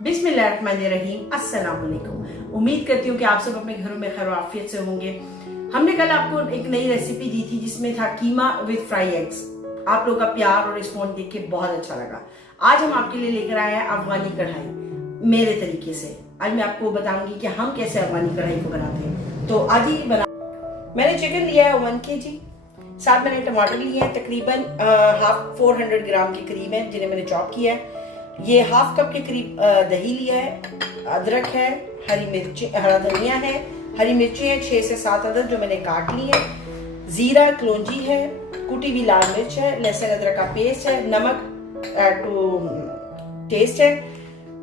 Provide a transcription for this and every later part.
बिस्मिल्लाहिर्रहमानिर्रहीम, अस्सलाम वालेकुम। उम्मीद करती हूँ कि आप सब अपने घरों में खैर आफियत से होंगे। हमने कल आपको एक नई रेसिपी दी थी जिसमें था कीमा विद फ्राई एग्स। आप लोगों का प्यार और रिस्पॉन्स देख के बहुत अच्छा लगा। आज हम आपके लिए लेकर आए हैं अफगानी कढ़ाई मेरे तरीके से। आज मैं आपको बताऊंगी कि हम कैसे अफगानी कढ़ाई को बनाते हैं। तो आज ही बना मैंने चिकन लिया है 1 kg, साथ मैंने टमाटर लिए हैं तकरीबन 400 ग्राम के करीब हैं जिन्हें मैंने चॉप किया है। ये हाफ कप के करीब दही लिया है, अदरक है, हरी मिर्च, हरा धनिया है, हरी मिर्ची है 6 से 7 अदद जो मैंने काट ली है, जीरा कलौंजी है, कुटी हुई लाल मिर्च है, लहसुन अदरक का पेस्ट है, नमक टू टेस्ट है,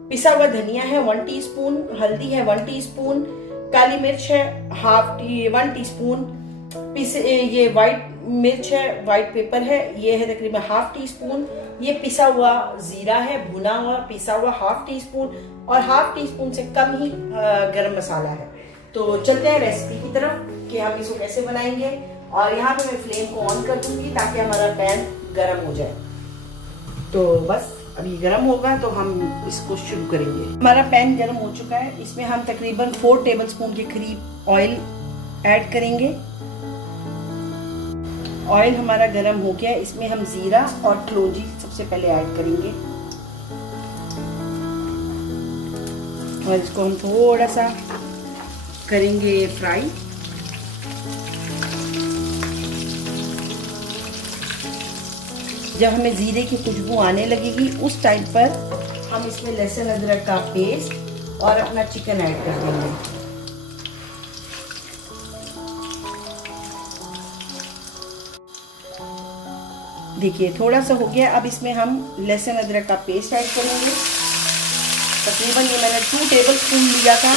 पिसा हुआ धनिया है 1 टीस्पून, हल्दी है 1 टीस्पून, काली मिर्च है 1 टीस्पून, ये वाइट मिर्च है, वाइट पेपर है, ये है तकरीबन 1/2 टीस्पून, ये पिसा हुआ जीरा है भुना हुआ पिसा हुआ 1/2 टीस्पून और 1/2 टीस्पून से कम ही गरम मसाला है। तो चलते हैं रेसिपी की तरफ कि हम इसको कैसे बनाएंगे। और यहाँ पे मैं फ्लेम को ऑन कर दूंगी ताकि हमारा पैन गरम हो जाए। तो बस अभी गरम होगा तो हम इसको शुरू करेंगे। हमारा पैन गरम हो चुका है, इसमें हम तकरीबन 4 टेबलस्पून के करीब ऑयल ऐड करेंगे। ऑयल हमारा गरम हो गया, इसमें हम जीरा और कलौंजी सबसे पहले ऐड करेंगे और इसको हम थोड़ा सा करेंगे फ्राई। जब हमें जीरे की खुशबू आने लगेगी उस टाइम पर हम इसमें लहसुन अदरक का पेस्ट और अपना चिकन ऐड कर देंगे। देखिए थोड़ा सा हो गया, अब इसमें हम लहसुन अदरक का पेस्ट ऐड करेंगे। तकरीबन ये मैंने 2 टेबलस्पून लिया था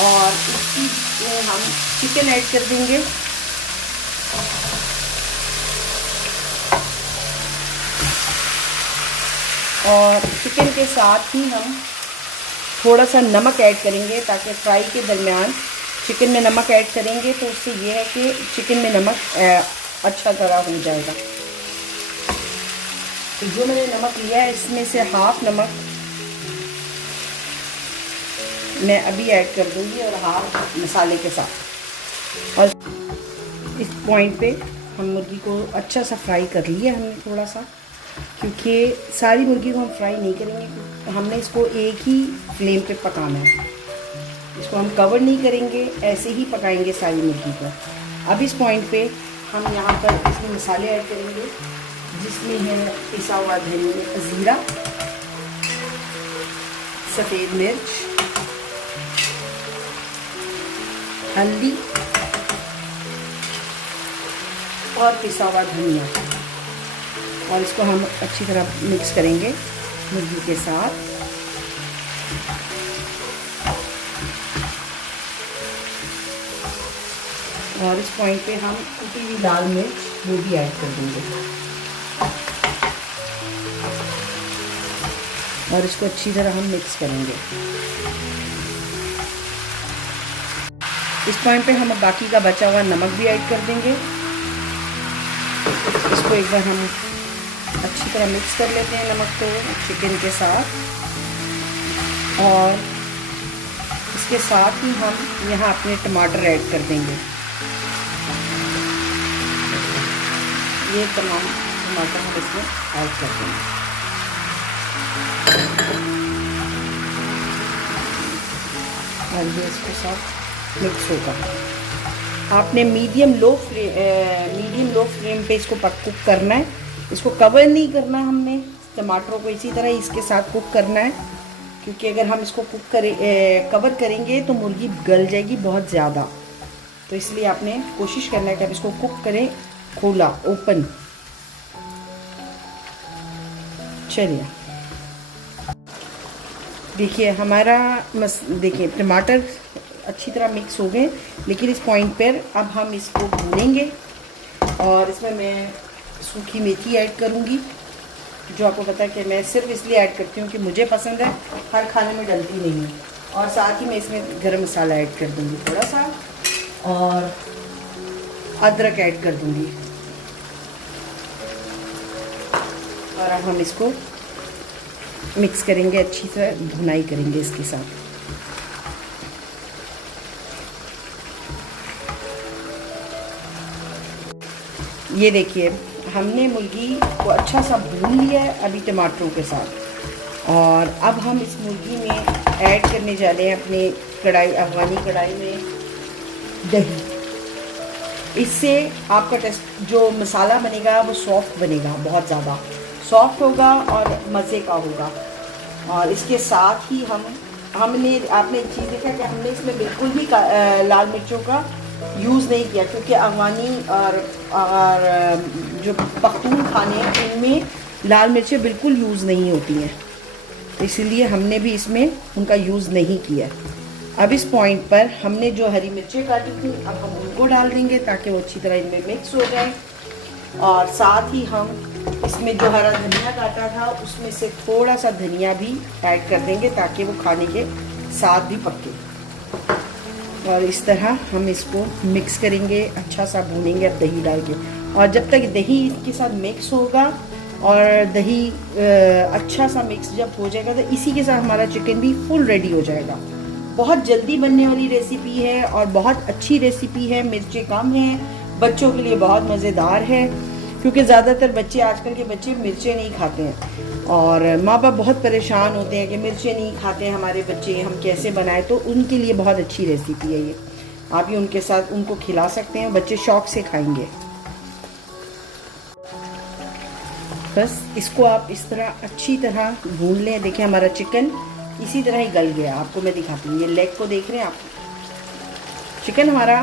और इसमें हम चिकन ऐड कर देंगे। और चिकन के साथ ही हम थोड़ा सा नमक ऐड करेंगे ताकि फ्राई के दरमियान चिकन में नमक ऐड करेंगे तो उससे ये है कि चिकन में नमक अच्छा तरह हो जाएगा। तो जो मैंने नमक लिया है इसमें से 1/2 नमक मैं अभी ऐड कर दूंगी और 1/2 मसाले के साथ। और इस पॉइंट पे हम मुर्गी को अच्छा सा फ्राई कर लिया हमने थोड़ा सा, क्योंकि सारी मुर्गी को हम फ्राई नहीं करेंगे, हमने इसको एक ही फ्लेम पे पकाना है। इसको हम कवर नहीं करेंगे, ऐसे ही पकाएंगे सारी मुर्गी को। अब इस पॉइंट पे हम यहाँ पर इसमें मसाले ऐड करेंगे जिसमें है पिसा हुआ धनिया, जीरा, सफ़ेद मिर्च, हल्दी और पिसा हुआ धनिया। और इसको हम अच्छी तरह मिक्स करेंगे मुर्गी के साथ। और इस पॉइंट पे हम कुटी हुई लाल मिर्च वो भी ऐड कर देंगे और इसको अच्छी तरह हम मिक्स करेंगे। इस पॉइंट पे हम बाकी का बचा हुआ नमक भी ऐड कर देंगे। इसको एक बार हम अच्छी तरह मिक्स कर लेते हैं नमक को चिकन के साथ। और इसके साथ ही हम यहाँ अपने टमाटर ऐड कर देंगे। ये तमाम टमाटर हम इसमें ऐड कर देंगे। और ये इसके साथ मिक्स होगा। आपने मीडियम लो फ्लेम पे इसको कुक करना है। इसको कवर नहीं करना, हमने टमाटरों को इसी तरह इसके साथ कुक करना है, क्योंकि अगर हम इसको कवर करेंगे तो मुर्गी गल जाएगी बहुत ज़्यादा। तो इसलिए आपने कोशिश करना है कि आप इसको कुक करें खुला, ओपन। चलिए देखिए हमारा देखिए टमाटर अच्छी तरह मिक्स हो गए, लेकिन इस पॉइंट पर अब हम इसको भूनेंगे। और इसमें मैं सूखी मेथी ऐड करूँगी, जो आपको पता है कि मैं सिर्फ इसलिए ऐड करती हूँ कि मुझे पसंद है, हर खाने में डलती नहीं है। और साथ ही मैं इसमें गरम मसाला ऐड कर दूँगी थोड़ा सा और अदरक ऐड कर दूँगी। और अब हम इसको मिक्स करेंगे, अच्छी तरह भुनाई करेंगे इसके साथ। ये देखिए हमने मुर्गी को अच्छा सा भून लिया है अभी टमाटरों के साथ, और अब हम इस मुर्गी में ऐड करने जा रहे हैं अपने कढ़ाई, अफगानी कढ़ाई में दही। इससे आपका टेस्ट जो मसाला बनेगा वो सॉफ्ट बनेगा, बहुत ज़्यादा सॉफ्ट होगा और मज़े का होगा। और इसके साथ ही आपने एक चीज़ देखा कि हमने इसमें बिल्कुल भी लाल मिर्चों का यूज़ नहीं किया, क्योंकि अफगानी और जो पख्तून खाने हैं उनमें लाल मिर्चें बिल्कुल यूज़ नहीं होती हैं, इसीलिए हमने भी इसमें उनका यूज़ नहीं किया। अब इस पॉइंट पर हमने जो हरी मिर्चें काटी थी अब हम उनको डाल देंगे ताकि वो अच्छी तरह इनमें मिक्स हो जाए। और साथ ही हम इसमें जो हरा धनिया काटा था उसमें से थोड़ा सा धनिया भी ऐड कर देंगे ताकि वो खाने के साथ भी पके। और इस तरह हम इसको मिक्स करेंगे, अच्छा सा भूनेंगे अब दही डाल के। और जब तक दही इसके साथ मिक्स होगा और दही अच्छा सा मिक्स जब हो जाएगा तो इसी के साथ हमारा चिकन भी फुल रेडी हो जाएगा। बहुत जल्दी बनने वाली रेसिपी है और बहुत अच्छी रेसिपी है, मिर्चें कम हैं, बच्चों के लिए बहुत मज़ेदार है, क्योंकि ज़्यादातर बच्चे, आजकल के बच्चे मिर्चें नहीं खाते हैं और माँ बाप बहुत परेशान होते हैं कि मिर्चें नहीं खाते हैं हमारे बच्चे, हम कैसे बनाएं। तो उनके लिए बहुत अच्छी रेसिपी है ये, आप ही उनके साथ उनको खिला सकते हैं, बच्चे शौक से खाएंगे। बस इसको आप इस तरह अच्छी तरह भून लें। देखिए हमारा चिकन इसी तरह ही गल गया, आपको मैं दिखाती हूँ। ये लेग को देख रहे हैं आप, चिकन हमारा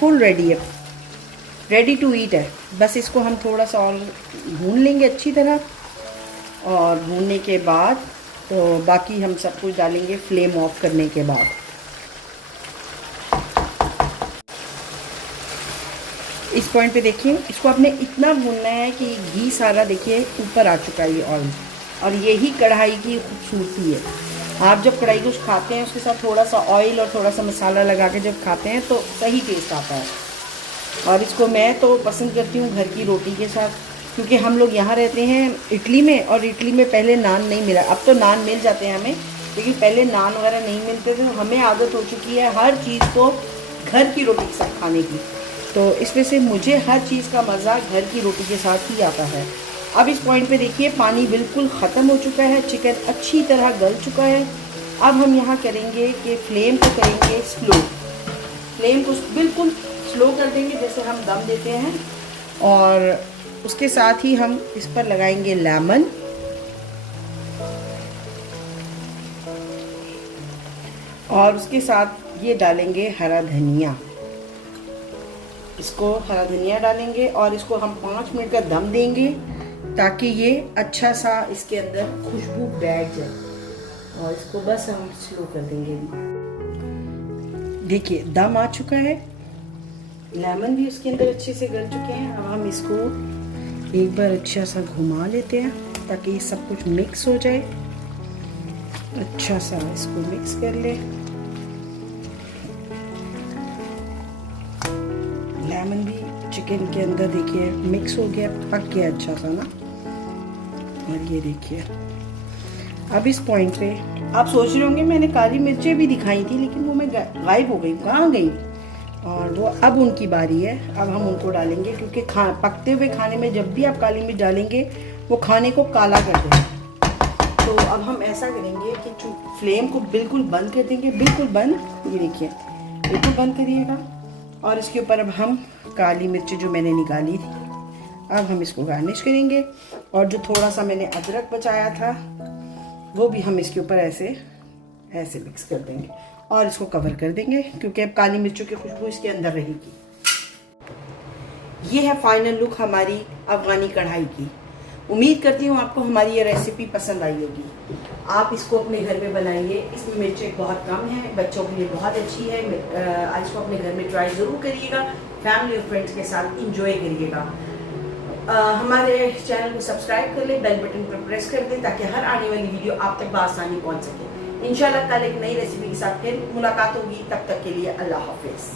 फुल रेडी है, रेडी टू ईट है। बस इसको हम थोड़ा सा और भून लेंगे अच्छी तरह, और भूनने के बाद तो बाकी हम सब कुछ डालेंगे फ्लेम ऑफ करने के बाद। इस पॉइंट पे देखिए इसको आपने इतना भूनना है कि घी सारा देखिए ऊपर आ चुका है ये ऑयल, और यही कढ़ाई की खूबसूरती है। आप जब कढ़ाई कुछ खाते हैं उसके साथ थोड़ा सा ऑयल और थोड़ा सा मसाला लगा के जब खाते हैं तो सही टेस्ट आता है। और इसको मैं तो पसंद करती हूँ घर की रोटी के साथ, क्योंकि हम लोग यहाँ रहते हैं इटली में, और इटली में पहले नान नहीं मिला, अब तो नान मिल जाते हैं हमें, लेकिन पहले नान वगैरह नहीं मिलते थे। हमें आदत हो चुकी है हर चीज़ को घर की रोटी के साथ खाने की, तो इस वजह से मुझे हर चीज़ का मज़ा घर की रोटी के साथ ही आता है। अब इस पॉइंट पे देखिए पानी बिल्कुल ख़त्म हो चुका है, चिकन अच्छी तरह गल चुका है। अब हम यहाँ करेंगे कि फ्लेम को करेंगे स्लो, फ्लेम को बिल्कुल स्लो कर देंगे जैसे हम दम देते हैं, और उसके साथ ही हम इस पर लगाएंगे लेमन, और उसके साथ ये डालेंगे हरा धनिया। इसको हरा धनिया डालेंगे और इसको हम 5 मिनट का दम देंगे ताकि ये अच्छा सा इसके अंदर खुशबू बैठ जाए, और इसको बस हम स्लो कर देंगे। देखिए दम आ चुका है, लेमन भी उसके अंदर अच्छे से गल चुके हैं। अब हम इसको एक बार अच्छा सा घुमा लेते हैं ताकि ये सब कुछ मिक्स हो जाए, अच्छा सा इसको मिक्स कर ले। लेमन भी चिकन के अंदर देखिए मिक्स हो गया, पक गया अच्छा सा ना। और ये देखिए अब इस पॉइंट पे आप सोच रहे होंगे मैंने काली मिर्चें भी दिखाई थी लेकिन वो मैं गायब हो गई, कहाँ गई। और वो अब उनकी बारी है, अब हम उनको डालेंगे, क्योंकि पकते हुए खाने में जब भी आप काली मिर्च डालेंगे वो खाने को काला कर देंगे। तो अब हम ऐसा करेंगे कि फ्लेम को बिल्कुल बंद कर देंगे, बिल्कुल बंद, ये देखिए बिल्कुल बंद करिएगा। और इसके ऊपर अब हम काली मिर्च जो मैंने निकाली थी अब हम इसको गार्निश करेंगे, और जो थोड़ा सा मैंने अदरक बचाया था वो भी हम इसके ऊपर ऐसे ऐसे मिक्स कर देंगे और इसको कवर कर देंगे, क्योंकि अब काली मिर्चों की खुशबू इसके अंदर रहेगी। ये है फाइनल लुक हमारी अफगानी कढ़ाई की। उम्मीद करती हूँ आपको हमारी ये रेसिपी पसंद आई होगी। आप इसको अपने घर में बनाइए, इसमें मिर्चें बहुत कम है, बच्चों के लिए बहुत अच्छी है। इसको अपने घर में ट्राई ज़रूर करिएगा, फैमिली और फ्रेंड्स के साथ इंजॉय करिएगा। हमारे चैनल को सब्सक्राइब कर लें, बेल बटन पर प्रेस कर दें ताकि हर आने वाली वीडियो आप तक बआसानी पहुंच सके। इंशाल्लाह कल एक नई रेसिपी के साथ फिर मुलाकात होगी, तब तक के लिए अल्लाह हाफिज़।